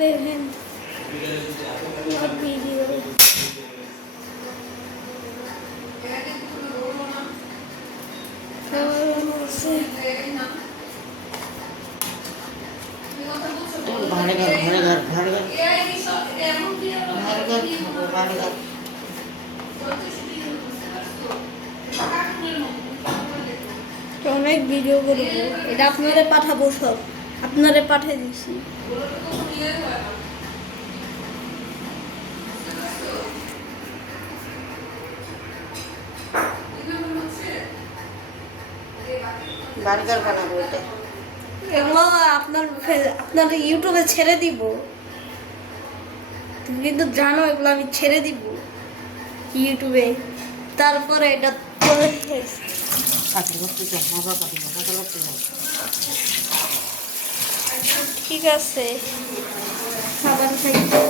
দেখেন ভিডিও অনেক ভিডিও করবো, এটা আপনারে পাঠাবো, সব আপনারে পাঠিয়ে দিছি। বার্গার বানাবো এটা, এগুলো আপনার ইউটিউবে ছেড়ে দিব। তুমি কিন্তু জানো এগুলো আমি ছেড়ে দিব ইউটিউবে, তারপরে এটা ঠিক আছে, সাবান থাকবে।